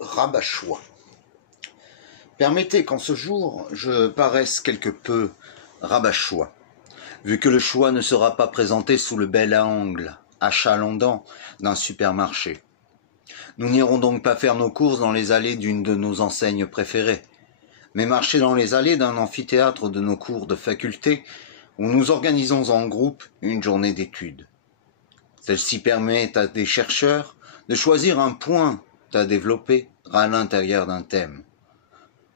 Rabat-choix. Permettez qu'en ce jour, je paraisse quelque peu rabat-choix, vu que le choix ne sera pas présenté sous le bel angle achalandant d'un supermarché. Nous n'irons donc pas faire nos courses dans les allées d'une de nos enseignes préférées, mais marcher dans les allées d'un amphithéâtre de nos cours de faculté où nous organisons en groupe une journée d'études. Celle-ci permet à des chercheurs de choisir un point à développer à l'intérieur d'un thème.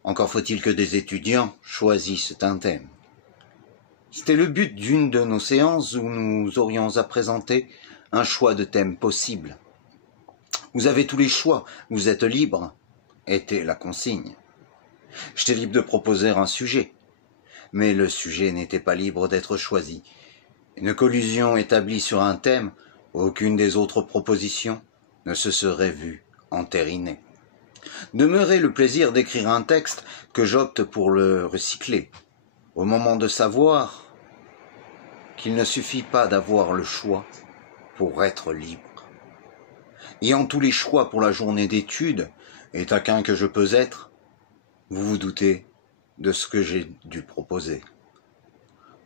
Encore faut-il que des étudiants choisissent un thème. C'était le but d'une de nos séances où nous aurions à présenter un choix de thème possible. Vous avez tous les choix, vous êtes libre, était la consigne. J'étais libre de proposer un sujet, mais le sujet n'était pas libre d'être choisi. Une collusion établie sur un thème, aucune des autres propositions ne se serait vue entérinée. Demeurait le plaisir d'écrire un texte que j'opte pour le recycler, au moment de savoir qu'il ne suffit pas d'avoir le choix pour être libre. Ayant tous les choix pour la journée d'études, et taquin que je peux être, vous vous doutez de ce que j'ai dû proposer.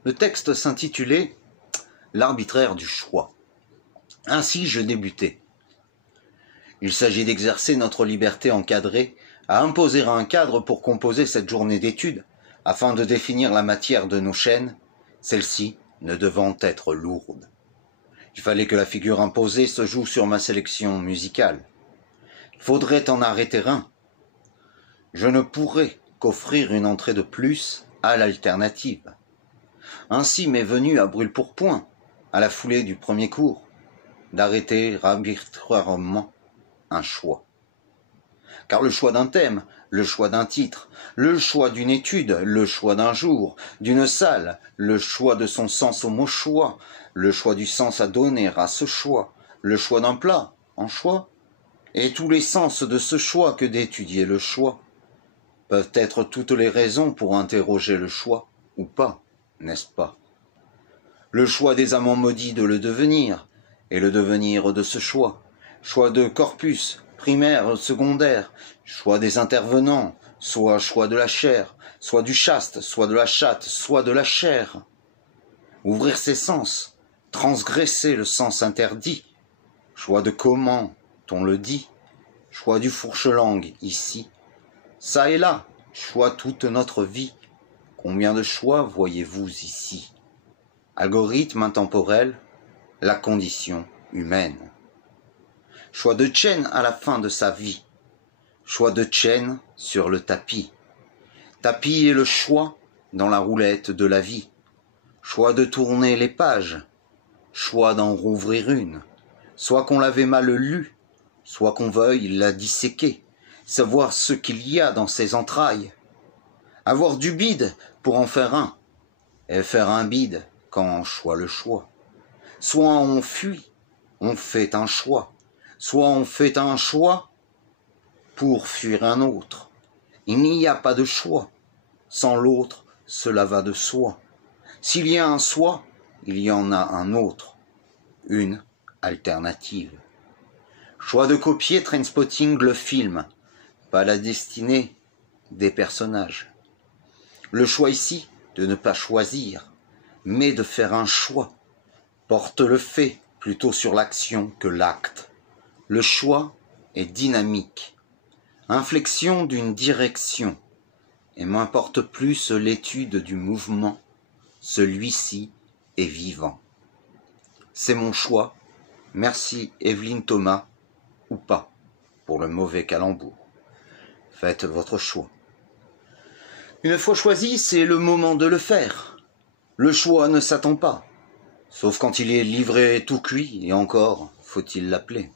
Le texte s'intitulait « L'arbitraire du choix ». Ainsi je débutais. Il s'agit d'exercer notre liberté encadrée, à imposer un cadre pour composer cette journée d'études, afin de définir la matière de nos chaînes, celle-ci ne devant être lourde. Il fallait que la figure imposée se joue sur ma sélection musicale. Il faudrait en arrêter un. Je ne pourrais qu'offrir une entrée de plus à l'alternative. Ainsi m'est venu à brûle-pourpoint, à la foulée du premier cours, d'arrêter arbitrairement un choix. Car le choix d'un thème, le choix d'un titre, le choix d'une étude, le choix d'un jour, d'une salle, le choix de son sens au mot choix, le choix du sens à donner à ce choix, le choix d'un plat en choix, et tous les sens de ce choix que d'étudier le choix, peuvent être toutes les raisons pour interroger le choix, ou pas, n'est-ce pas? Le choix des amants maudits de le devenir, et le devenir de ce choix, choix de corpus, primaire, secondaire, choix des intervenants, soit choix de la chair, soit du chaste, soit de la chatte, soit de la chair. Ouvrir ses sens, transgresser le sens interdit, choix de comment on le dit, choix du fourche-langue ici, ça et là, choix toute notre vie. Combien de choix voyez-vous ici? Algorithme intemporel, la condition humaine. Choix de chaîne à la fin de sa vie. Choix de chaîne sur le tapis. Tapis est le choix dans la roulette de la vie. Choix de tourner les pages. Choix d'en rouvrir une. Soit qu'on l'avait mal lue, soit qu'on veuille la disséquer. Savoir ce qu'il y a dans ses entrailles. Avoir du bide pour en faire un. Et faire un bide quand on choisit le choix. Soit on fuit, on fait un choix. Soit on fait un choix pour fuir un autre. Il n'y a pas de choix. Sans l'autre, cela va de soi. S'il y a un soi, il y en a un autre. Une alternative. Choix de copier Trainspotting le film, pas la destinée des personnages. Le choix ici de ne pas choisir, mais de faire un choix, porte le fait plutôt sur l'action que l'acte. Le choix est dynamique, inflexion d'une direction, et m'importe plus l'étude du mouvement, celui-ci est vivant. C'est mon choix, merci Evelyne Thomas, ou pas, pour le mauvais calembour. Faites votre choix. Une fois choisi, c'est le moment de le faire. Le choix ne s'attend pas, sauf quand il est livré tout cuit, et encore faut-il l'appeler.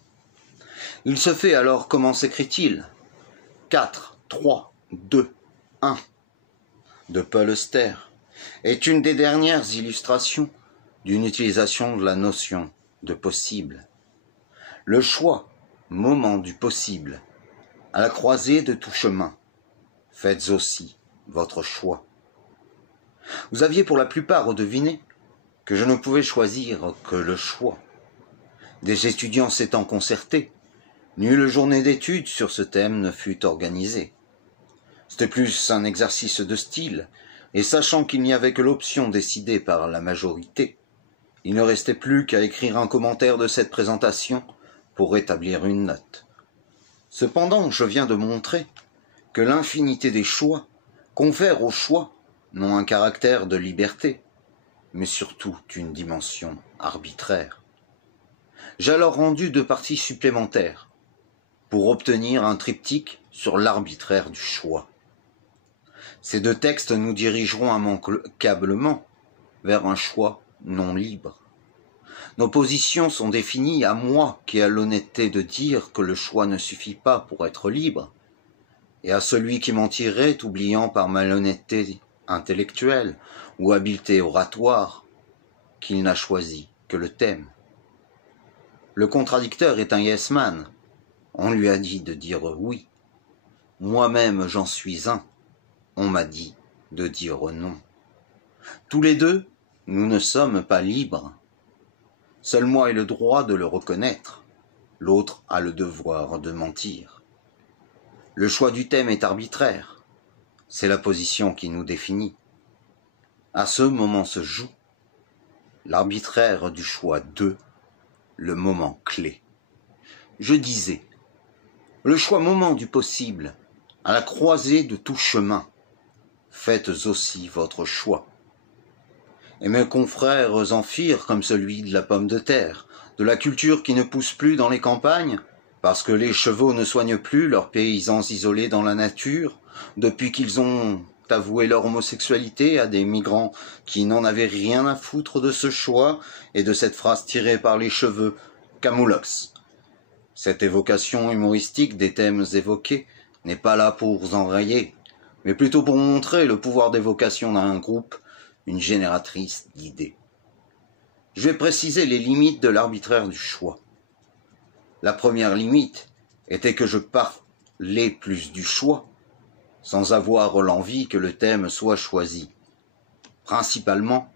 Il se fait alors comment s'écrit-il? 4, 3, 2, 1 de Paul Auster est une des dernières illustrations d'une utilisation de la notion de possible. Le choix, moment du possible, à la croisée de tout chemin. Faites aussi votre choix. Vous aviez pour la plupart deviné que je ne pouvais choisir que le choix. Des étudiants s'étant concertés, Nulle journée d'études sur ce thème ne fut organisée. C'était plus un exercice de style, et sachant qu'il n'y avait que l'option décidée par la majorité, il ne restait plus qu'à écrire un commentaire de cette présentation pour établir une note. Cependant, je viens de montrer que l'infinité des choix confère aux choix non un caractère de liberté, mais surtout une dimension arbitraire. J'ai alors rendu 2 parties supplémentaires pour obtenir un triptyque sur l'arbitraire du choix. Ces 2 textes nous dirigeront immanquablement vers un choix non libre. Nos positions sont définies à moi qui ai l'honnêteté de dire que le choix ne suffit pas pour être libre, et à celui qui mentirait oubliant par malhonnêteté intellectuelle ou habileté oratoire qu'il n'a choisi que le thème. Le contradicteur est un yes man. On lui a dit de dire oui. Moi-même j'en suis un. On m'a dit de dire non. Tous les deux, nous ne sommes pas libres. Seul moi ai le droit de le reconnaître. L'autre a le devoir de mentir. Le choix du thème est arbitraire. C'est la position qui nous définit. À ce moment se joue l'arbitraire du choix 2, le moment clé. Je disais, le choix moment du possible, à la croisée de tout chemin. Faites aussi votre choix. Et mes confrères en firent comme celui de la pomme de terre, de la culture qui ne pousse plus dans les campagnes, parce que les chevaux ne soignent plus leurs paysans isolés dans la nature, depuis qu'ils ont avoué leur homosexualité à des migrants qui n'en avaient rien à foutre de ce choix et de cette phrase tirée par les cheveux Camoulox. Cette évocation humoristique des thèmes évoqués n'est pas là pour enrayer, mais plutôt pour montrer le pouvoir d'évocation d'un groupe, une génératrice d'idées. Je vais préciser les limites de l'arbitraire du choix. La première limite était que je parlais plus du choix, sans avoir l'envie que le thème soit choisi. Principalement,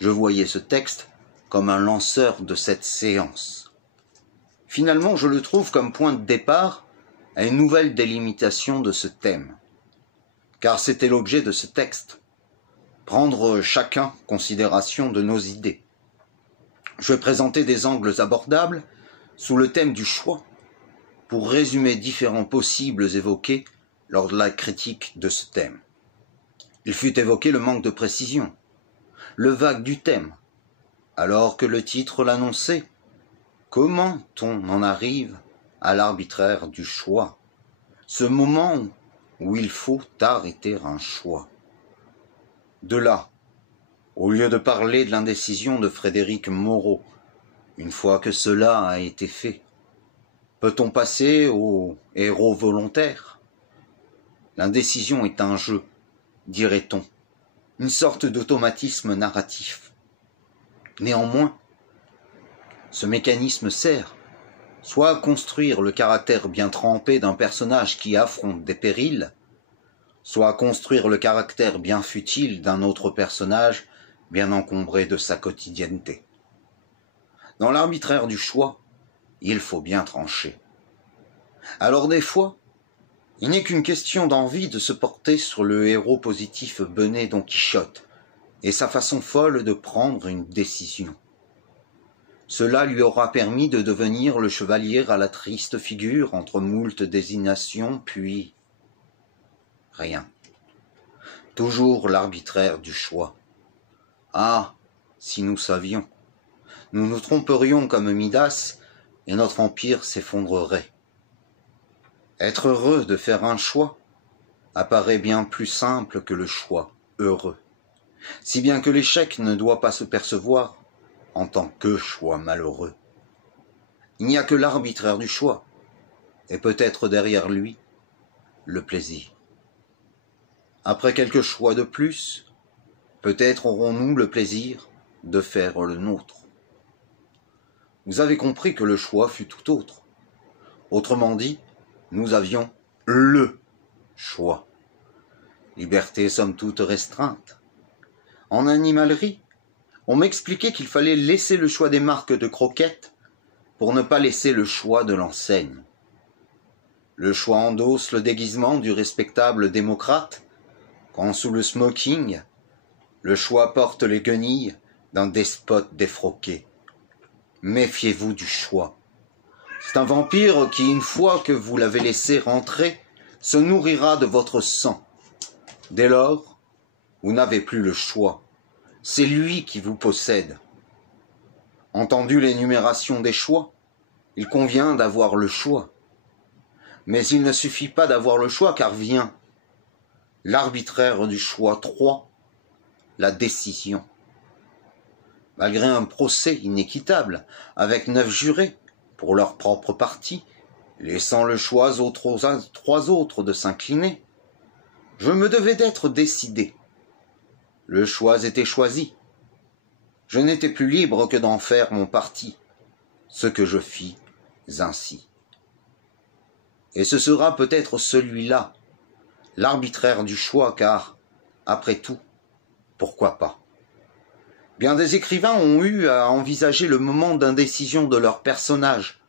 je voyais ce texte comme un lanceur de cette séance. Finalement, je le trouve comme point de départ à une nouvelle délimitation de ce thème. Car c'était l'objet de ce texte. Prendre chacun considération de nos idées. Je vais présenter des angles abordables sous le thème du choix pour résumer différents possibles évoqués lors de la critique de ce thème. Il fut évoqué le manque de précision, le vague du thème, alors que le titre l'annonçait. Comment on en arrive à l'arbitraire du choix, ce moment où il faut arrêter un choix. De là, au lieu de parler de l'indécision de Frédéric Moreau, une fois que cela a été fait, peut-on passer au héros volontaire? L'indécision est un jeu, dirait-on, une sorte d'automatisme narratif. Néanmoins, ce mécanisme sert soit à construire le caractère bien trempé d'un personnage qui affronte des périls, soit à construire le caractère bien futile d'un autre personnage bien encombré de sa quotidienneté. Dans l'arbitraire du choix, il faut bien trancher. Alors des fois, il n'est qu'une question d'envie de se porter sur le héros positif bené Don Quichotte et sa façon folle de prendre une décision. Cela lui aura permis de devenir le chevalier à la triste figure entre moult désignations, puis rien. Toujours l'arbitraire du choix. Ah, si nous savions, nous nous tromperions comme Midas et notre empire s'effondrerait. Être heureux de faire un choix apparaît bien plus simple que le choix heureux, si bien que l'échec ne doit pas se percevoir en tant que choix malheureux. Il n'y a que l'arbitraire du choix, et peut-être derrière lui, le plaisir. Après quelques choix de plus, peut-être aurons-nous le plaisir de faire le nôtre. Vous avez compris que le choix fut tout autre. Autrement dit, nous avions le choix. Liberté somme toute restreinte. En animalerie, on m'expliquait qu'il fallait laisser le choix des marques de croquettes pour ne pas laisser le choix de l'enseigne. Le choix endosse le déguisement du respectable démocrate, quand sous le smoking, le choix porte les guenilles d'un despote défroqué. Méfiez-vous du choix. C'est un vampire qui, une fois que vous l'avez laissé rentrer, se nourrira de votre sang. Dès lors, vous n'avez plus le choix. C'est lui qui vous possède. Entendu l'énumération des choix, il convient d'avoir le choix. Mais il ne suffit pas d'avoir le choix, car vient l'arbitraire du choix 3, la décision. Malgré un procès inéquitable, avec 9 jurés, pour leur propre parti, laissant le choix aux 3 autres de s'incliner, je me devais d'être décidé. Le choix était choisi. Je n'étais plus libre que d'en faire mon parti, ce que je fis ainsi. Et ce sera peut-être celui-là, l'arbitraire du choix, car, après tout, pourquoi pas? Bien des écrivains ont eu à envisager le moment d'indécision de leur personnage,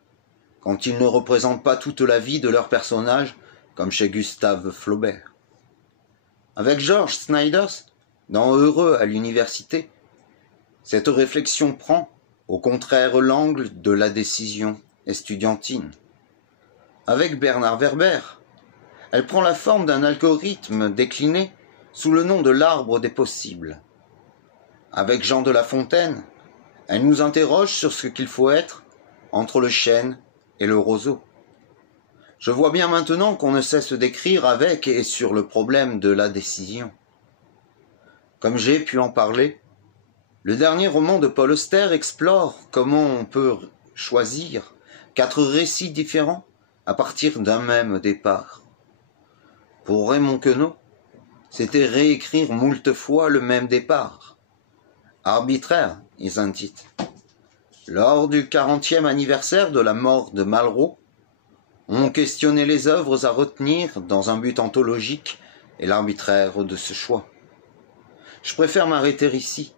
quand ils ne représentent pas toute la vie de leur personnage, comme chez Gustave Flaubert. Avec George Snyders, dans Heureux à l'université, cette réflexion prend, au contraire, l'angle de la décision estudiantine. Avec Bernard Werber, elle prend la forme d'un algorithme décliné sous le nom de l'arbre des possibles. Avec Jean de La Fontaine, elle nous interroge sur ce qu'il faut être entre le chêne et le roseau. Je vois bien maintenant qu'on ne cesse d'écrire avec et sur le problème de la décision. Comme j'ai pu en parler, le dernier roman de Paul Auster explore comment on peut choisir 4 récits différents à partir d'un même départ. Pour Raymond Queneau, c'était réécrire moult fois le même départ. Arbitraire, isn't it? Lors du 40e anniversaire de la mort de Malraux, on questionnait les œuvres à retenir dans un but anthologique et l'arbitraire de ce choix. Je préfère m'arrêter ici,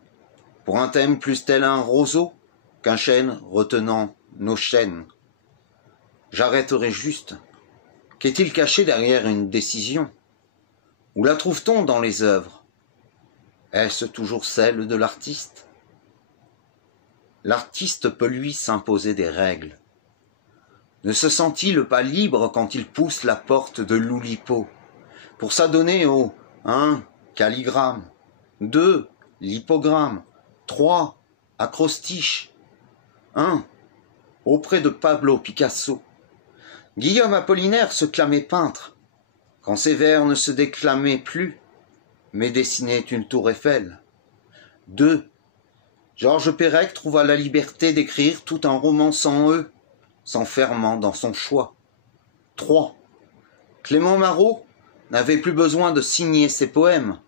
pour un thème plus tel un roseau qu'un chêne retenant nos chênes. J'arrêterai juste. Qu'est-il caché derrière une décision? Où la trouve-t-on dans les œuvres? Est-ce toujours celle de l'artiste? L'artiste peut lui s'imposer des règles. Ne se sent-il pas libre quand il pousse la porte de l'Oulipo pour s'adonner au 1. Calligramme, 2. Lipogramme, 3. Acrostiche, 1. Auprès de Pablo Picasso. Guillaume Apollinaire se clamait peintre, quand ses vers ne se déclamaient plus, mais dessinaient une tour Eiffel. 2. Georges Perec trouva la liberté d'écrire tout un roman sans E, s'enfermant dans son choix. 3. Clément Marot n'avait plus besoin de signer ses poèmes,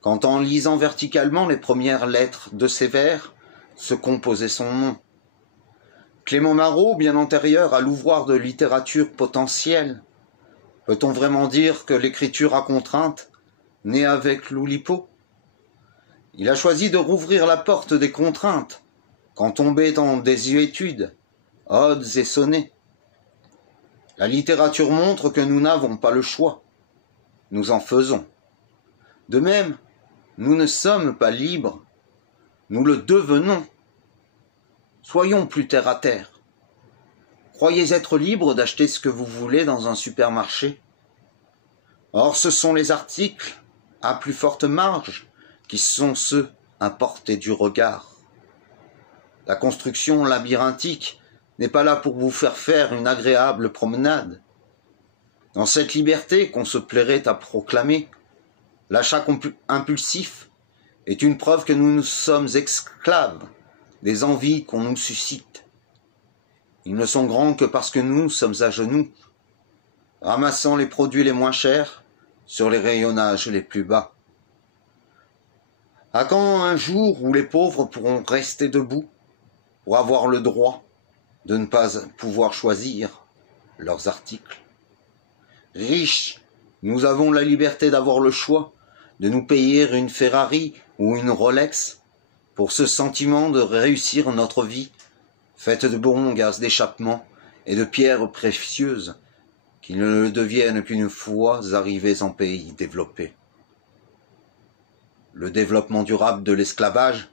quand en lisant verticalement les premières lettres de ses vers, se composait son nom. Clément Marot, bien antérieur à l'ouvroir de littérature potentielle, peut-on vraiment dire que l'écriture à contrainte naît avec l'Oulipo? Il a choisi de rouvrir la porte des contraintes, quand tombait en désuétude, odes et sonnets. La littérature montre que nous n'avons pas le choix, nous en faisons. De même, nous ne sommes pas libres, nous le devenons. Soyons plus terre à terre. Croyez être libre d'acheter ce que vous voulez dans un supermarché. Or, ce sont les articles à plus forte marge qui sont ceux à portée du regard. La construction labyrinthique n'est pas là pour vous faire une agréable promenade. Dans cette liberté qu'on se plairait à proclamer, l'achat impulsif est une preuve que nous sommes esclaves des envies qu'on nous suscite. Ils ne sont grands que parce que nous sommes à genoux, ramassant les produits les moins chers sur les rayonnages les plus bas. À quand un jour où les pauvres pourront rester debout pour avoir le droit de ne pas pouvoir choisir leurs articles? Riches, nous avons la liberté d'avoir le choix de nous payer une Ferrari ou une Rolex pour ce sentiment de réussir notre vie, faite de bons gaz d'échappement et de pierres précieuses, qu'ils ne le deviennent qu'une fois arrivés en pays développé. Le développement durable de l'esclavage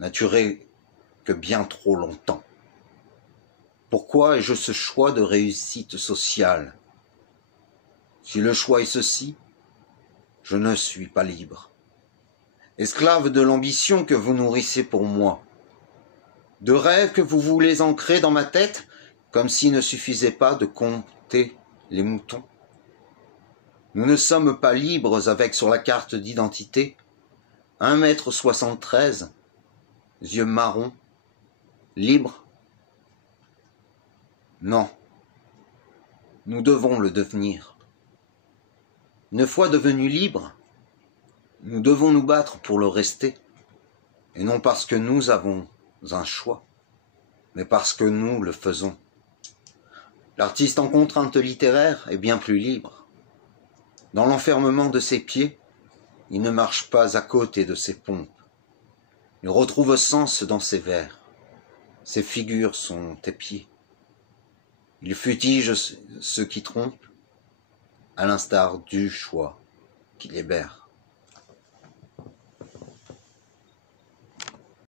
n'a duré que bien trop longtemps. Pourquoi ai-je ce choix de réussite sociale? Si le choix est ceci, je ne suis pas libre. Esclave de l'ambition que vous nourrissez pour moi, de rêves que vous voulez ancrer dans ma tête, comme s'il ne suffisait pas de compter les moutons. Nous ne sommes pas libres avec sur la carte d'identité 1,73 m, yeux marrons, libres? Non, nous devons le devenir. Une fois devenus libres, nous devons nous battre pour le rester, et non parce que nous avons un choix, mais parce que nous le faisons. L'artiste en contrainte littéraire est bien plus libre. Dans l'enfermement de ses pieds, il ne marche pas à côté de ses pompes. Il retrouve sens dans ses vers. Ses figures sont épiées. Il futige ceux qui trompent, à l'instar du choix qui libère.